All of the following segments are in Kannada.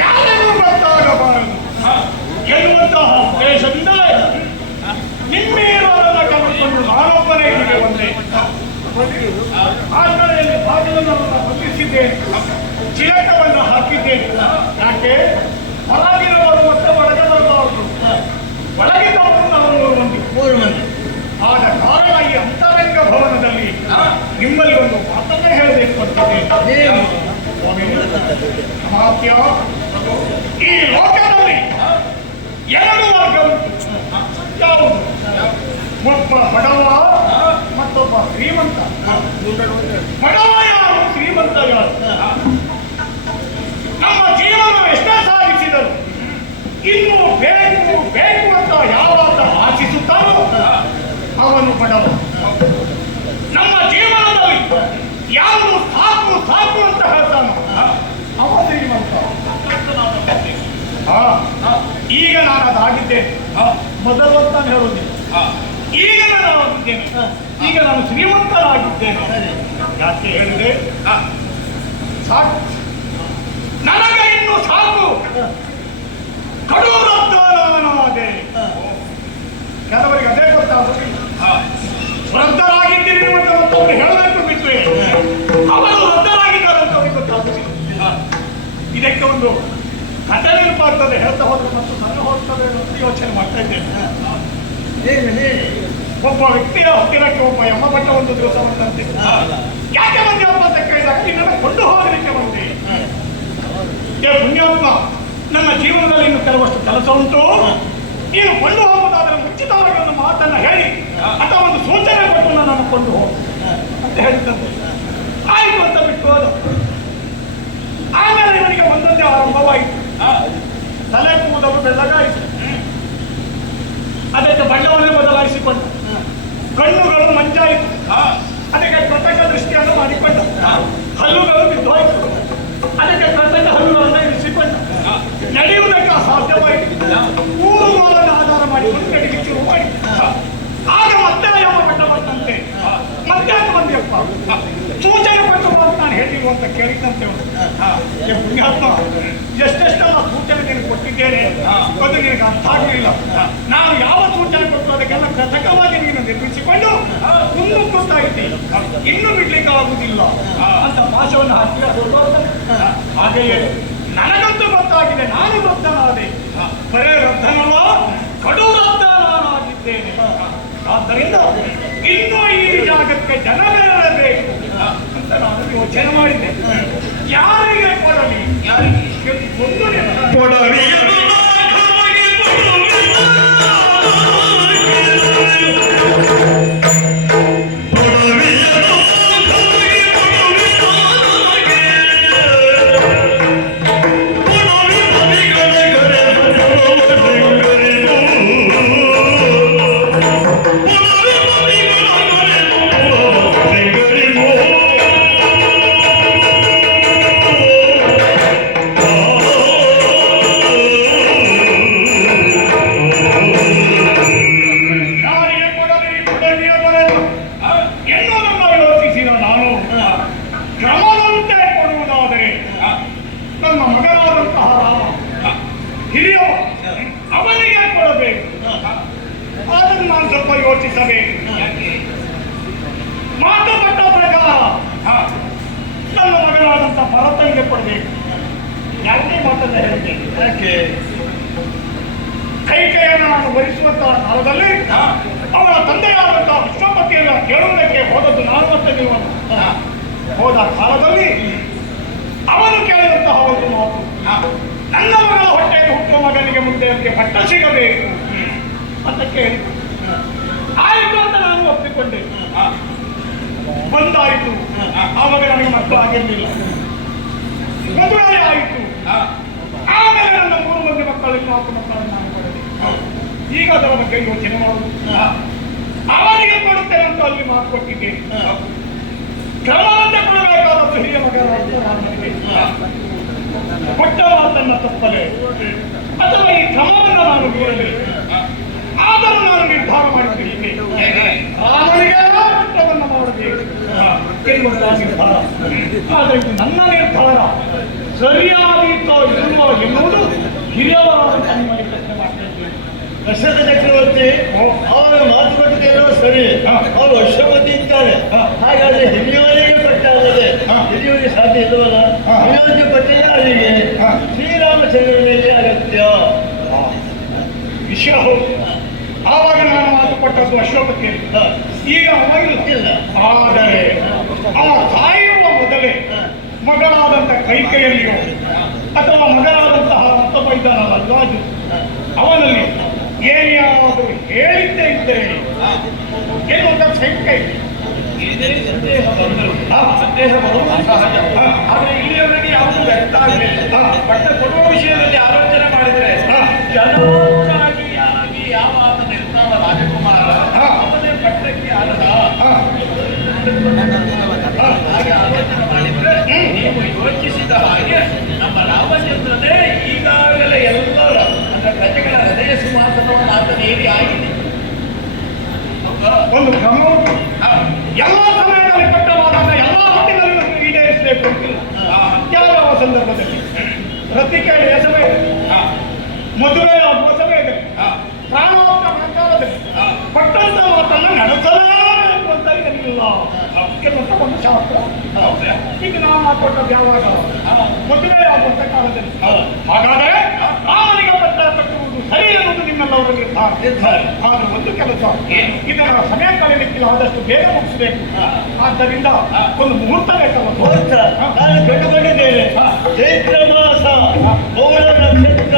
ಯಾರಿಗೂ ಗೊತ್ತಾಗಬಾರದು ಎನ್ನುವಂತಹ ಉದ್ದೇಶದಿಂದ ನಿಮ್ಮೇರನ್ನ ಕರೆದುಕೊಂಡು ನಾನೊಬ್ಬನೇ ಇಲ್ಲಿಗೆ ಬಂದೆ. ಆ ಕಡೆಯಲ್ಲಿ ಬಾಗಿಲನ್ನು ಬಂಧಿಸಿದ್ದೇನೆ, ಚಿಲಕವನ್ನು ಹಾಕಿದ್ದೇನೆ. ಯಾಕೆ ಹೊರಗಿನವರು ಮತ್ತೆ ಒಳಗೆ ಬರಬಾರದು, ಒಳಗಿನವರು ನಾವು 3 ಮಂದಿ. ಆದ ಕಾರಣ ಈ ಅಂತರಂಗ ಭವನದಲ್ಲಿ ನಿಮ್ಮಲ್ಲಿ ಒಂದು ಮಾತನ್ನೇ ಹೇಳಬೇಕು ಅಂತಿದೆ. ಅಮಾತ್ಯ, ಈ ಲೋಕದಲ್ಲಿ 2 ವರ್ಗ ಉಂಟು. ಯಾವುದು? ಒಬ್ಬ ಬಡವ, ಮತ್ತೊಬ್ಬ ಶ್ರೀಮಂತ. ಬಡವ ಯಾರು, ಶ್ರೀಮಂತ ಯಾರು? ನಮ್ಮ ಜೀವನ ಎಷ್ಟೇ ಸಾಗಿಸಿದರು ಇನ್ನು ಬೇಕು ಬೇಕು ಅಂತ ಯಾವಾಗ ಆಶಿಸುತ್ತಾನೋ ಅವನು ಬಡವ. ನಮ್ಮ ಜೀವನದಲ್ಲಿ ಯಾವುದು ಸಾಕು ಸಾಕು ಅಂತ ಹೇಳ್ತಾನೋ ಅವ ಶ್ರೀಮಂತ. ಈಗ ನಾನು ಅದಾಗಿದ್ದೇನೆ, ಮೊದಲು ಅಂತ ಹೇಳುವುದಿಲ್ಲ. ಈಗ ನಾನು ಆಗಿದ್ದೇನೆ, ಈಗ ನಾನು ಶ್ರೀಮಂತನಾಗಿದ್ದೇನೆ. ಯಾಕೆ ಹೇಳಿದೆ? ಸಾಕು, ನನಗೆ ಇನ್ನು ಸಾಕು, ಕಡು ವೃದ್ಧನಾದೆ. ಕೆಲವರಿಗೆ ಅದೇ ಗೊತ್ತಾಗುತ್ತಿಲ್ಲ. ವೃದ್ಧರಾಗಿದ್ದೀರಿ ಅಂತ ಮತ್ತೊಬ್ಬರು ಹೇಳಬೇಕು ಬಿಟ್ಟರೆ ಅವರು ವೃದ್ಧರಾಗಿದ್ದಾರೆ ಅಂತ ಅವ್ರಿಗೆ ಗೊತ್ತಾಗುತ್ತಿಲ್ಲ. ಇದಕ್ಕೆ ಒಂದು ಕಥೆ ನೆನಪಾಗ್ತದೆ, ಹೇಳ್ತಾ ಹೋದ್ರೆ ಮತ್ತು ಸಣ್ಣ ಹೋಗ್ತದೆ ಅಂತ ಯೋಚನೆ ಮಾಡ್ತಾ ಇದ್ದೇನೆ. ಒಬ್ಬ ವ್ಯಕ್ತಿಯ ಹತ್ತಿರಕ್ಕೆ ಒಬ್ಬ ಯಮ ಭಟ್ಟ ಒಂದು ದಿವಸ ಬಂದಂತೆ. ಯಾಕೆ ಬಂದೆ ಅಪ್ಪ ಅಂತ ಕೇಳಿದಾಗ, ನಿನ್ನನ್ನು ಕೊಂಡು ಹೋಗಲಿಕ್ಕೆ ಬಂದೆ. ಪುಣ್ಯಾತ್ಮ, ನನ್ನ ಜೀವನದಲ್ಲಿ ಇನ್ನು ಕೆಲವಷ್ಟು ಕೆಲಸ ಉಂಟು, ನೀನು ಕೊಂಡು ಹೋಗುವುದಾದ್ರೆ ಮುಂಚಿತವಾಗಿ ಒಂದು ಮಾತನ್ನ ಹೇಳಿ ಅಥವಾ ಒಂದು ಸೂಚನೆ ಕೊಟ್ಟು ನನ್ನನ್ನು ಕೊಂಡು ಹೋಗು ಅಂತ ಹೇಳಿದಂತೆ. ಆಯ್ತು ಅಂತ ಬಿಟ್ಟು ಹೋದ. ಆಮೇಲೆ ಇವನಿಗೆ ಬಂದಂತೆ ಆರಂಭವಾಯಿತು. ತಲೆ ಕೂದಲು ಬೆಳ್ಳಗಾಯಿತು, ಅದಕ್ಕೆ ಬಣ್ಣವನ್ನೇ ಬದಲಾಯಿಸಿಕೊಂಡ. ಕಣ್ಣುಗಳು ಮಂಜಾಯಿತು, ಅದಕ್ಕೆ ಕೃತಕ ದೃಷ್ಟಿಯನ್ನು ಮಾಡಿಕೊಂಡ. ಹಲ್ಲುಗಳು ಬಿದ್ದೋಯ್ತು, ಅದಕ್ಕೆ ಕೃತಕ ಹಲ್ಲುಗಳನ್ನು ಇರಿಸಿಕೊಂಡ. ನಡೆಯುವುದಕ್ಕೆ ಅಸಾಧ್ಯವಾಯಿತು. 3 ಗೋಲನ್ನು ಆಧಾರ ಮಾಡಿಕೊಂಡು ನಡೆಗೆ ಶುರು ಮಾಡಿ. ಆಗ ಮತ್ತೆ ಯಮ ಪಟ್ಟ ಬರ್ತಂತೆ. ಮತ್ತೆ ಬಂದಿಯಪ್ಪ, ಸೂಚನೆ ಕೊಟ್ಟು ನಾನು ಹೇಳಿರು ಅಂತ ಕೇಳಿದಂತೆ. ಪುಣ್ಯಾತ್ಮ, ಎಷ್ಟೆಷ್ಟೆಲ್ಲ ಸೂಚನೆ ನಿನಗೆ ಕೊಟ್ಟಿದ್ದೇನೆ, ಅದು ನಿನಗೆ ಅರ್ಥ ಆಗಲಿಲ್ಲ. ನಾನು ಯಾವ ಸೂಚನೆ ಕೊಟ್ಟು ಅದಕ್ಕೆಲ್ಲ ಕೃತಕವಾಗಿ ನೀನು ನಿರ್ಮಿಸಿಕೊಂಡು ಮುಂದಕ್ಕುತ್ತಾ ಇದ್ದೀನಿ, ಇನ್ನೂ ಬಿಡ್ಲಿಕ್ಕೆ ಆಗುವುದಿಲ್ಲ ಅಂತ ಭಾಷೆಯನ್ನು ಹಾಕಿ ಹಾಗೆಯೇ ನನಗಂತೂ ಗೊತ್ತಾಗಿದೆ, ನಾನು ವೃದ್ಧನಾದೆ. ಬರೇ ವೃದ್ಧನಲ್ಲ, ಕಡು ವೃದ್ಧ ನಾನಾಗಿದ್ದೇನೆ. ಆದ್ದರಿಂದ ಇನ್ನೂ ಈ ಜಾಗಕ್ಕೆ ಜನ ಬೇರಬೇಕು ಅಂತ ನಾನು ಯೋಚನೆ ಮಾಡಿದ್ದೆ. ಯಾರಿಗೆ ಕೊಡಲಿ, ಯಾರಿಗೆ ಕೊಡಲಿ ಅವನಿಗೆ ಕೊಡಬೇಕು. ಅದನ್ನು ನಾನು ಸ್ವಲ್ಪ ಯೋಚಿಸಬೇಕು. ಮಾತುಕಟ್ಟ ಪ್ರಕಾರ ನನ್ನ ಮಗನಾದಂಥ ಭರತನಿಗೆ ಕೊಡಬೇಕು. ಯಾಕೆ ಮಾತನ್ನ ಹೇಳ್ತೇನೆ? ಯಾಕೆ ಕೈಕೆಯನ್ನು ನಾನು ವಹಿಸುವಂತಹ ಕಾಲದಲ್ಲಿ ಅವನ ತಂದೆಯಾದಂತಹ ವಿಶ್ವಪತಿಯನ್ನ ಕೇಳುವುದಕ್ಕೆ ಹೋದದ್ದು ನಾನು ಮತ್ತೆ ನೀವು ಹೋದ ಕಾಲದಲ್ಲಿ ಅವನು ಕೇಳಿದಂತಹ ಒಂದು ಮಾತು, ನನ್ನ ಮಗಳ ಹೊಟ್ಟೆಯಲ್ಲಿ ಹುಟ್ಟುವ ಮಗನಿಗೆ ಮುಂದೆ ಅದಕ್ಕೆ ಪಟ್ಟ ಸಿಗಬೇಕು ಅಂತ ಕೇಳಿ ಆಯಿತು ಅಂತ ನಾನು ಒಪ್ಪಿಕೊಂಡೆ. ಬಂದಾಯಿತು, ಆವಾಗ ನನಗೆ ಮಕ್ಕಳಾಗಿರಲಿಲ್ಲ, ಮದುವೆ ಆಯಿತು. ಆಮೇಲೆ ನನ್ನ 3 ಮಂದಿ ಮಕ್ಕಳಿಗೆ 4 ಮಕ್ಕಳನ್ನು ನಾನು ಕೊಡಲಿ. ಈಗ ಅದರ ಬಗ್ಗೆ ಯೋಚನೆ ಮಾಡುವುದು. ಅವನಿಗೆ ಕೊಡುತ್ತೇನೆ ಅಂತ ಅಲ್ಲಿ ಮಾತು ಕೊಟ್ಟಿದ್ದೇನೆ. ಕ್ರಮವಂತೆ ಕೊಡಬೇಕಾದದ್ದು ಹಿರಿಯ ಮಗನಿಗೆ. ಕೊಟ್ಟ ಮಾತನ್ನ ತಪ್ಪಲೆ ಅಥವಾ ಈ ಕ್ರಮವನ್ನು ನಾನು ಮೀರಲಿ, ಆದರೂ ನಾನು ನಿರ್ಧಾರ ಮಾಡಿದ್ದೇನೆ. ರಾಮನಿಗೆ ಪುತ್ರವನ್ನು ಮಾಡಬೇಕು. ಎನ್ನುವಂತಹ ನಿರ್ಧಾರ. ಆದರೆ ಇದು ನನ್ನ ನಿರ್ಧಾರ ಸರಿಯಾದೀತೋ ಇಲ್ವೋ ಎನ್ನುವುದು ಹಿರಿಯವರಾದ ನಿಮ್ಮಲ್ಲಿ ಪ್ರಶ್ನೆ ಮಾಡ್ತಾ ಇದ್ದೇನೆ. ದಶರಥ ಚಕ್ರವರ್ತಿ ಅವರ ಮಾತುಕತೆ ಎಲ್ಲೋ ಸರಿ, ಅವರು ಅಶ್ವಪತಿ ಇದ್ದಾರೆ. ಹಾಗಾದ್ರೆ ಹಿರಿಯವರಿಗೆ ಪಟ್ಟ ಅಲ್ಲದೆ ಹಿರಿಯವರಿಗೆ ಸಾಧ್ಯ ಇಲ್ಲವಲ್ಲ. ಹಿರಿಯವರಿಗೆ ಪಟ್ಟ ಯಾರಿಗೆ? ಶ್ರೀರಾಮಚಂದ್ರನಿಗೆ ಅಗತ್ಯ. ವಿಷಯ ಹೌದು. ಆವಾಗ ನಾನು ಮಾತು ಕೊಟ್ಟದ್ದು ಅಶ್ವಪತಿ ಈಗ ಅವರಿಲ್ಲ. ಆದರೆ ಅವ ಸಾಯುವ ಮೊದಲೇ ಮಗನಾದಂತಹ ಕೈಕೆಯಲ್ಲಿಯೋ ಅಥವಾ ಮಗನಾದಂತಹ ಮತ್ತೊಬ್ಬ ಇದ್ದಾನಲ್ಲ ರಾಜು, ಅವನಲ್ಲಿ ಏನಾದರೂ ಹೇಳಿದ್ದೇ ಇದ್ದರೆ ಎನ್ನುವಂಥ ಶಂಕೆ ಇದೆ. ಸಂದೇಹ ಬರುವುದು ಸಹಜ. ಆದರೆ ಇಲ್ಲಿಯವರೆಗೆ ಯಾವುದು ವ್ಯಕ್ತ ಆಗಲಿಲ್ಲ. ಪಟ್ಟ ಕೊಡುವ ವಿಷಯದಲ್ಲಿ ಆಲೋಚನೆ ಮಾಡಿದರೆ ಜನವಾಗಿ ಯಾವ ಆತನ ಇರ್ತಾವ ರಾಜಕುಮಾರ ಅವನೇ ಪಟ್ಟಕ್ಕೆ ಅರ್ಹ. ಹಾಗೆ ಆಲೋಚನೆ ಮಾಡಿದ್ರೆ ನೀವು ಯೋಚಿಸಿದ ಹಾಗೆ ನಮ್ಮ ರಾಮಚಂದ್ರನೇ ಈಗಾಗಲೇ ಎಲ್ಲರ ಅಂದ್ರೆ ಪ್ರಜೆಗಳ ಹೃದಯ ಸಿಂಹಾಸನವನ್ನು ಆತನ ಏರಿ ಆಗಿದೆ. ಒಂದು ಕ್ರಮವು ಎಲ್ಲ ಸಮಯದಲ್ಲಿ ಪಟ್ಟವಾದಾಗ ಎಲ್ಲ ಹೊತ್ತಿನಲ್ಲೂ ಈಡೇರಿಸಬೇಕು ಅಂತಿಲ್ಲ. ಯಾವ ಸಂದರ್ಭದಲ್ಲಿ ರತಿಕೆಯ ಸಮಯದಲ್ಲಿ, ಮದುವೆಯಾಗುವ ಸಮಯದಲ್ಲಿ, ಪ್ರಾಣೋತ್ತರ ಕಾಲದಲ್ಲಿ ಪಟ್ಟಂತ ಮಾತನ್ನು ನಡೆಸಲೇಬೇಕು ಅಂತ ಏನಿಲ್ಲ ಎನ್ನುವಂಥ ಒಂದು ಶಾಸ್ತ್ರ. ಈಗ ನಾವು ಮಾತುಕೊಟ್ಟದ್ದು ಯಾವಾಗ? ಮದುವೆಯಾಗುವಂಥ ಕಾಲದಲ್ಲಿ. ಹಾಗಾದರೆ ರಾಮನಿಗೆ ಪಟ್ಟ ಕಟ್ಟುವುದು ಸರಿ ಅನ್ನೋದು ನಿಮ್ಮೆಲ್ಲವರ ನಿರ್ಧಾರ. ಆದ್ರೆ ಒಂದು ಕೆಲಸ, ಇದರ ಸಮಯ ಕಳೆಯಲಿಕ್ಕಿಲ್ಲ, ಆದಷ್ಟು ಬೇಗ ಮುಗಿಸಬೇಕು. ಆದ್ದರಿಂದ ಒಂದು ಮುಹೂರ್ತ ಬೇಕಲ್ಲ. ಮುಹೂರ್ತ ನಾನು ಕಂಡುಕೊಂಡಿದ್ದೇನೆ. ಚೈತ್ರ ಮಾಸ, ಪೌರ ನಕ್ಷತ್ರ,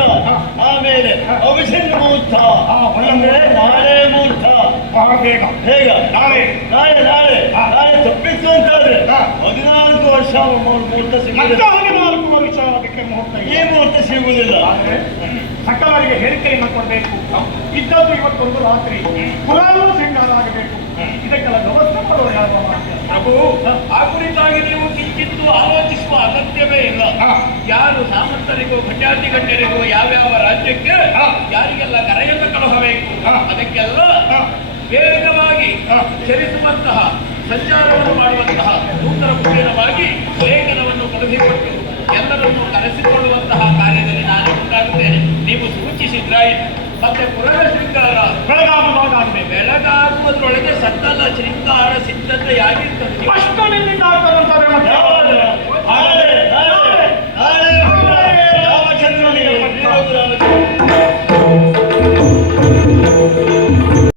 ಆಮೇಲೆ ಅವಿಸಿನ್ನ ಮುಹೂರ್ತ. ಅಂದ್ರೆ ನಾಳೆ ಮುಹೂರ್ತ. ಬೇಗ ಹೇಗ? ನಾಳೆ ನಾಳೆ ನಾಳೆ ನಾಳೆ ತಪ್ಪಿತ್ತು ಅಂತಾದ್ರೆ 14 ವರ್ಷ ಮುಹೂರ್ತ ಸಿಗುವುದಿಲ್ಲ. 14 ವರ್ಷ ಅದಕ್ಕೆ ಮುಹೂರ್ತ ಈ ಮುಹೂರ್ತ ಸಿಗುವುದಿಲ್ಲ. ಆದರೆ ಸಕಲರಿಗೆ ಹೇಳಿಕೆಯನ್ನು ಕೊಡಬೇಕು. ಇದ್ದದ್ದು ಇವತ್ತೊಂದು ರಾತ್ರಿ ಪುರಾಣ ಶೃಂಗಾರ ಆಗಬೇಕು. ಇದಕ್ಕೆಲ್ಲ ವ್ಯವಸ್ಥೆ ಮಾಡೋರು ಯಾರು? ಪ್ರಭು, ಆ ಕುರಿತಾಗಿ ನೀವು ಕಿಂಚಿತ್ತು ಆಲೋಚಿಸುವ ಅಗತ್ಯವೇ ಇಲ್ಲ. ಯಾರು ಸಾಮಂತರಿಗೂ ಭಟ್ಯಾತಿ ಗಣ್ಯರಿಗೂ ಯಾವ್ಯಾವ ರಾಜ್ಯಕ್ಕೆ ಯಾರಿಗೆಲ್ಲ ಕರೆಯನ್ನು ಕಳುಹಬೇಕು ಅದಕ್ಕೆಲ್ಲ ವೇಗವಾಗಿ ಚಲಿಸುವಂತಹ ಸಂಚಾರವನ್ನು ಮಾಡುವಂತಹ ನೂತನ ಮುಖೇನವಾಗಿ ಲೇಖನವನ್ನು ಕಳುಹಿಕೊಟ್ಟು ಎಲ್ಲರನ್ನು ಕರೆಸಿಕೊಳ್ಳುವಂತಹ ಕಾರ್ಯದಲ್ಲಿ ನಾನು ಮುಂದಾಗುತ್ತೇನೆ. ನೀವು ಸೂಚಿಸಿದ್ರಾಯಿತು. ಮತ್ತೆ ಪುರಾಣ ಶೃಂಗಾರ ಬೆಳಗಾಗುವುದರೊಳಗೆ ಸಕಲ ಶೃಂಗಾರ ಸಿದ್ಧತೆಯಾಗಿರ್ತದೆ. ಅಷ್ಟೊಂದು